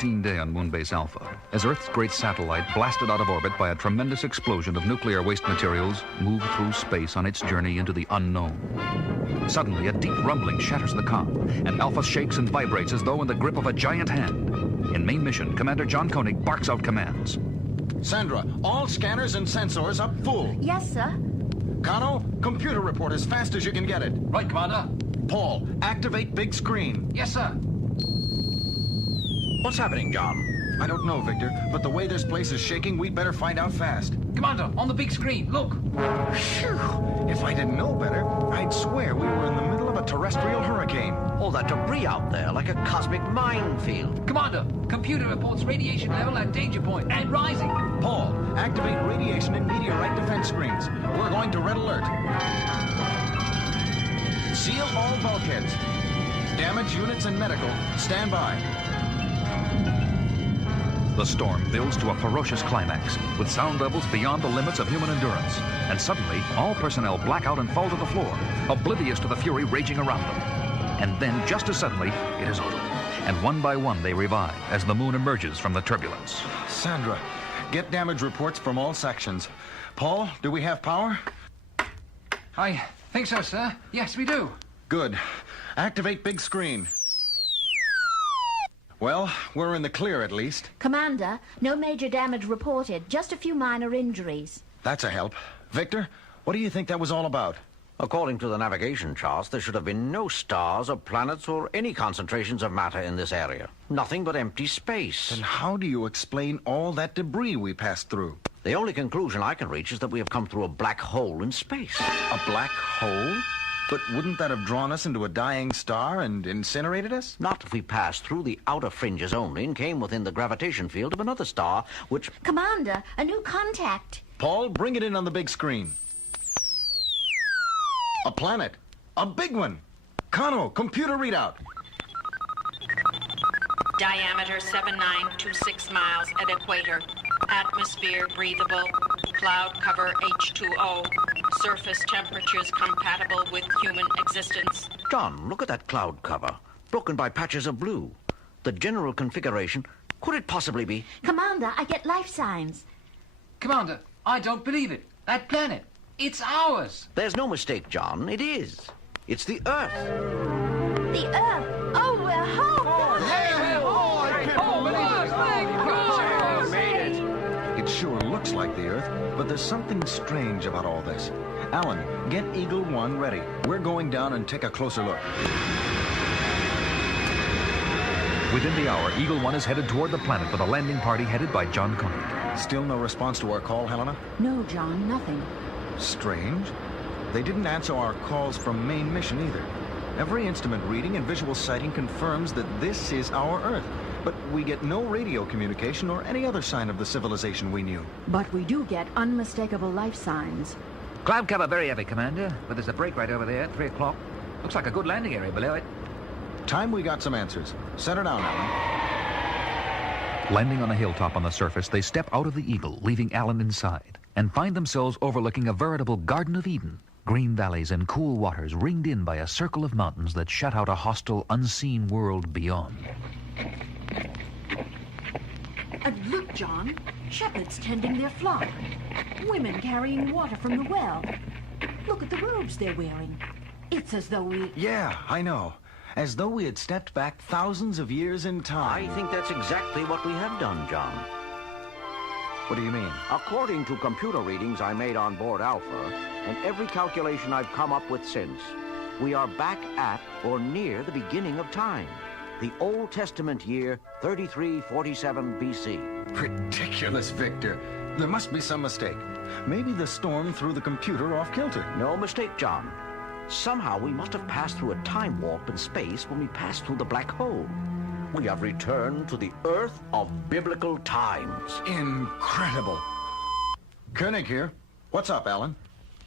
routine day on Moonbase Alpha as Earth's great satellite, blasted out of orbit by a tremendous explosion of nuclear waste materials, moved through space on its journey into the unknown. Suddenly, a deep rumbling shatters the comm, and Alpha shakes and vibrates as though in the grip of a giant hand. In main mission, Commander John Koenig barks out commands. Sandra, all scanners and sensors up full. Yes, sir. Kano, computer report as fast as you can get it. Right, Commander. Paul, activate big screen. Yes, sir. What's happening, John? I don't know, Victor, but the way this place is shaking, we'd better find out fast. Commander, on the big screen, look. Phew. If I didn't know better, I'd swear we were in the middle of a terrestrial hurricane. All that debris out there, like a cosmic minefield. Commander, computer reports radiation level at danger point and rising. Paul, activate radiation and meteorite defense screens. We're going to red alert. Seal all bulkheads. Damage units and medical, stand by. The storm builds to a ferocious climax, with sound levels beyond the limits of human endurance. And suddenly, all personnel black out and fall to the floor, oblivious to the fury raging around them. And then, just as suddenly, it is over. And one by one, they revive as the moon emerges from the turbulence. Sandra, get damage reports from all sections. Paul, do we have power? I think so, sir. Yes, we do. Good. Activate big screen. Well, we're in the clear at least. Commander, no major damage reported, just a few minor injuries. That's a help. Victor, what do you think that was all about? According to the navigation charts, there should have been no stars or planets or any concentrations of matter in this area. Nothing but empty space. Then how do you explain all that debris we passed through? The only conclusion I can reach is that we have come through a black hole in space. A black hole? But wouldn't that have drawn us into a dying star and incinerated us? Not if we passed through the outer fringes only and came within the gravitation field of another star, which... Commander, a new contact. Paul, bring it in on the big screen. A planet. A big one. Kano, computer readout. Diameter 7926 miles at equator. Atmosphere breathable. Cloud cover H2O. Surface temperatures compatible with human existence. John, look at that cloud cover, broken by patches of blue. The general configuration, could it possibly be... Commander, I get life signs. Commander, I don't believe it. That planet, it's ours. There's no mistake, John. It is. It's the Earth. The Earth. Oh, we're home. It sure looks like the Earth, but there's something strange about all this. Alan, get Eagle 1 ready. We're going down and take a closer look. Within the hour, Eagle 1 is headed toward the planet with a landing party headed by John Koenig. Still no response to our call, Helena? No, John, nothing. Strange. They didn't answer our calls from main mission either. Every instrument reading and visual sighting confirms that this is our Earth. But we get no radio communication or any other sign of the civilization we knew. But we do get unmistakable life signs. Cloud cover very heavy, Commander, but there's a break right over there at 3 o'clock. Looks like a good landing area below it. Time we got some answers. Set her down, Alan. Landing on a hilltop on the surface, they step out of the Eagle, leaving Alan inside, and find themselves overlooking a veritable Garden of Eden. Green valleys and cool waters ringed in by a circle of mountains that shut out a hostile, unseen world beyond. And look, John, shepherds tending their flock. Women carrying water from the well. Look at the robes they're wearing. It's as though we... Yeah, I know. As though we had stepped back thousands of years in time. I think that's exactly what we have done, John. What do you mean? According to computer readings I made on board Alpha, and every calculation I've come up with since, we are back at or near the beginning of time. The Old Testament year 3347 BC. Ridiculous, Victor. There must be some mistake. Maybe the storm threw the computer off kilter. No mistake, John. Somehow we must have passed through a time warp in space when we passed through the black hole. We have returned to the Earth of biblical times. Incredible. Koenig here. What's up, Alan?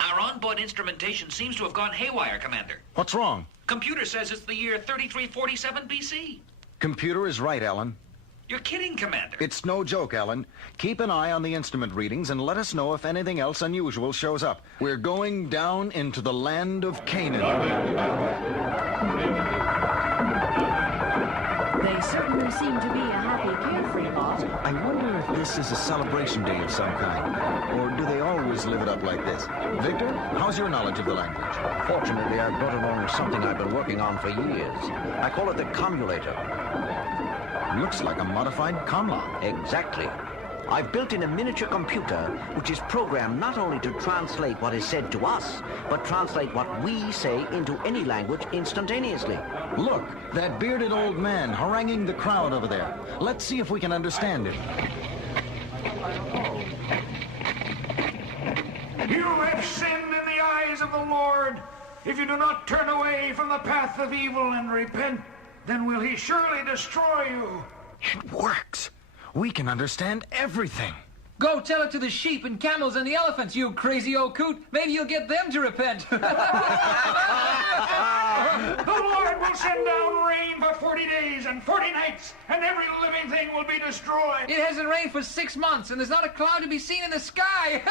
Our onboard instrumentation seems to have gone haywire, Commander. What's wrong? Computer says it's the year 3347 BC. Computer is right, Alan. You're kidding, Commander. It's no joke, Alan. Keep an eye on the instrument readings and let us know if anything else unusual shows up. We're going down into the land of Canaan. They They certainly seem to be a happy, carefree lot. I wonder if this is a celebration day of some kind, or do they always live it up like this? Victor, how's your knowledge of the language? Fortunately, I've brought along something I've been working on for years. I call it the commulator. Looks like a modified comla. Exactly. I've built in a miniature computer which is programmed not only to translate what is said to us, but translate what we say into any language instantaneously. Look, that bearded old man haranguing the crowd over there. Let's see if we can understand it. You have sinned in the eyes of the Lord. If you do not turn away from the path of evil and repent, then will he surely destroy you. It works. We can understand everything. Go tell it to the sheep and camels and the elephants, you crazy old coot. Maybe you'll get them to repent. The Lord will send down rain for 40 days and 40 nights, and every living thing will be destroyed. It hasn't rained for 6 months, and there's not a cloud to be seen in the sky.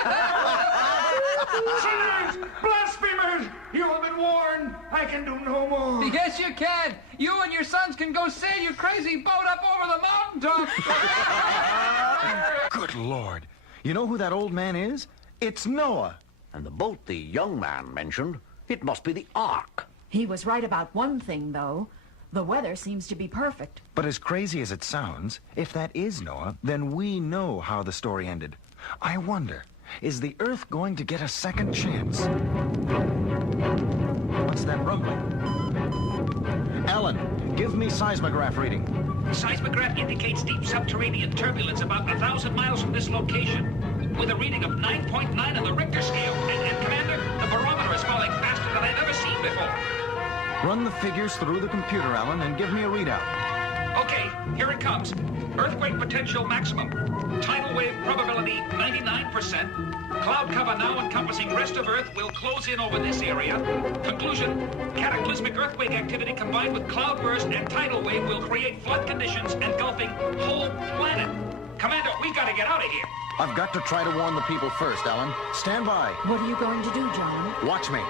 Sinners, blasphemers, you have been warned. I can do no more. Yes, you can. You and your sons can go sail your crazy boat up over the mountaintop. Good Lord. You know who that old man is? It's Noah. And the boat the young man mentioned, it must be the Ark. He was right about one thing, though. The weather seems to be perfect. But as crazy as it sounds, if that is Noah, then we know how the story ended. I wonder, is the Earth going to get a second chance? What's that rumbling? Alan, give me seismograph reading. Seismograph indicates deep subterranean turbulence about 1,000 miles from this location, with a reading of 9.9 on the Richter scale. And Commander, the barometer is falling faster than I've ever seen before. Run the figures through the computer, Alan, and give me a readout. Okay, here it comes. Earthquake potential maximum. Tidal wave probability 99%. Cloud cover now encompassing rest of Earth will close in over this area. Conclusion, cataclysmic earthquake activity combined with cloudburst and tidal wave will create flood conditions engulfing whole planet. Commander, we gotta get out of here. I've got to try to warn the people first, Alan. Stand by. What are you going to do, John? Watch me.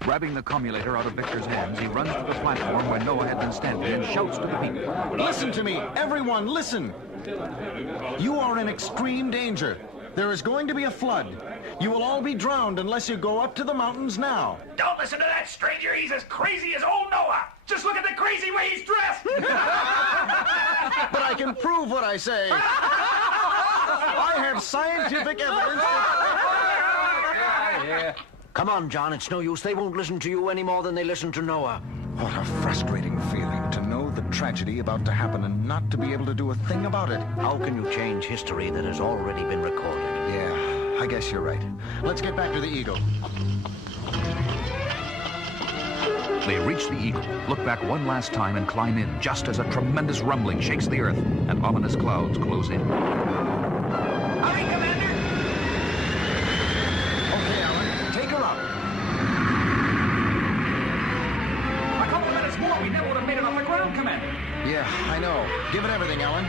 Grabbing the commulator out of Victor's hands, he runs to the platform where Noah had been standing and shouts to the people. Listen to me, everyone, listen. You are in extreme danger. There is going to be a flood. You will all be drowned unless you go up to the mountains now. Don't listen to that stranger. He's as crazy as old Noah. Just look at the crazy way he's dressed. But I can prove what I say. I have scientific evidence. Come on, John, it's no use. They won't listen to you any more than they listen to Noah. What a frustrating feeling to know the tragedy about to happen and not to be able to do a thing about it. How can you change history that has already been recorded? Yeah, I guess you're right. Let's get back to the Eagle. They reach the Eagle, look back one last time and climb in just as a tremendous rumbling shakes the Earth and ominous clouds close in. Hurry, Commander. Okay, Alan, take her up. A couple of minutes more, we never would have made it off the ground, Commander. Yeah, I know. Give it everything, Alan.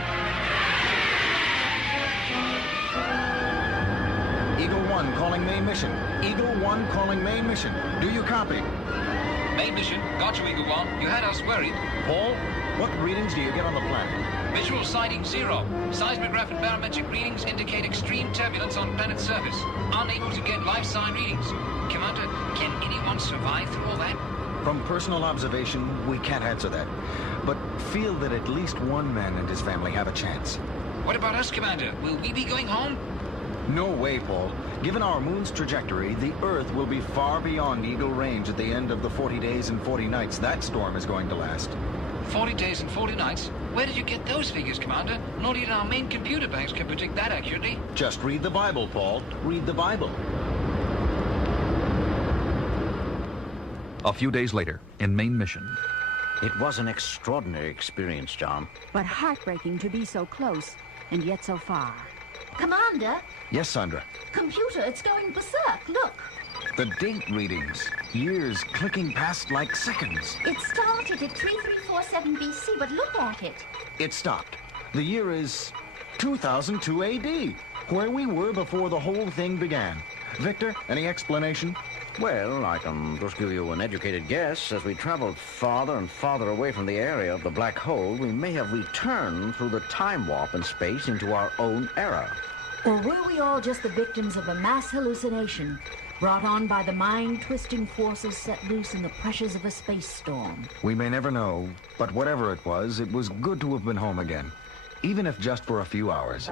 Eagle 1 calling main mission. Eagle 1 calling main mission. Do you copy? Main mission. Got you, Eagle One. You had us worried. Paul, what readings do you get on the planet? Visual sighting 0. Seismograph and barometric readings indicate extreme turbulence on planet surface. Unable to get life sign readings. Commander, can anyone survive through all that? From personal observation, we can't answer that. But feel that at least one man and his family have a chance. What about us, Commander? Will we be going home? No way, Paul. Given our moon's trajectory, the Earth will be far beyond Eagle range at the end of the 40 days and 40 nights that storm is going to last. 40 days and 40 nights? Where did you get those figures, Commander? Not even our main computer banks can predict that accurately. Just read the Bible, Paul. Read the Bible. A few days later, in main mission. It was an extraordinary experience, John. But heartbreaking to be so close, and yet so far. Commander, Yes, Sandra. computer, it's going berserk. Look, The date readings. Years clicking past like seconds. it started at 3347 BC, but look at it. It stopped. The year is 2002 AD. where we were before the whole thing began. Victor, any explanation? Well, I can just give you an educated guess. As we traveled farther and farther away from the area of the black hole, we may have returned through the time warp in space into our own era. Or were we all just the victims of a mass hallucination, brought on by the mind-twisting forces set loose in the pressures of a space storm? We may never know, but whatever it was good to have been home again, even if just for a few hours.